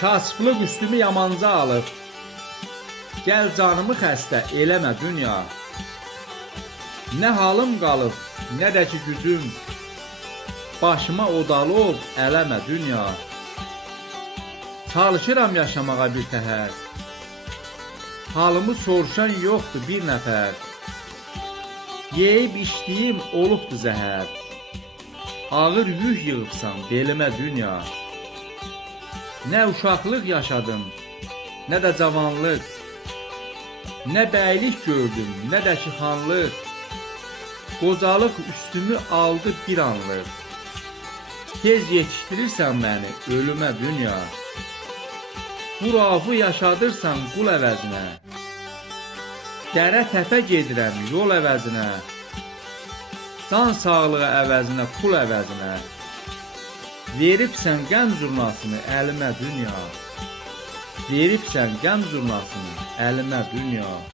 Kasıblıq üstümü yamanca alıb, gəl canımı xəstə eləmə dünya. Nə halım qalıb, nə də ki gücüm, başıma odalı ol, eləmə dünya. Çalışıram yaşamağa bir təhər, halımı soruşan yoxdur bir nəfər. Yeyib içdiyim olubdur zəhər, ağır yük yığıbsan belimə dünya. Nə uşaqlıq yaşadım, nə də cavanlıq, nə bəylik gördüm, nə də ki xanlıq. Qocalıq üstümü aldı bir anlıq, tez yetişdirirsən məni ölümə dünya. Bu rafı yaşadırsan qul əvəzinə, dərə təpə gedirəm yol əvəzinə. Can sağlığı əvəzinə pul əvəzinə, veribsən qəm zurnasını əlimə dünya. Veribsən qəm zurnasını əlimə dünya.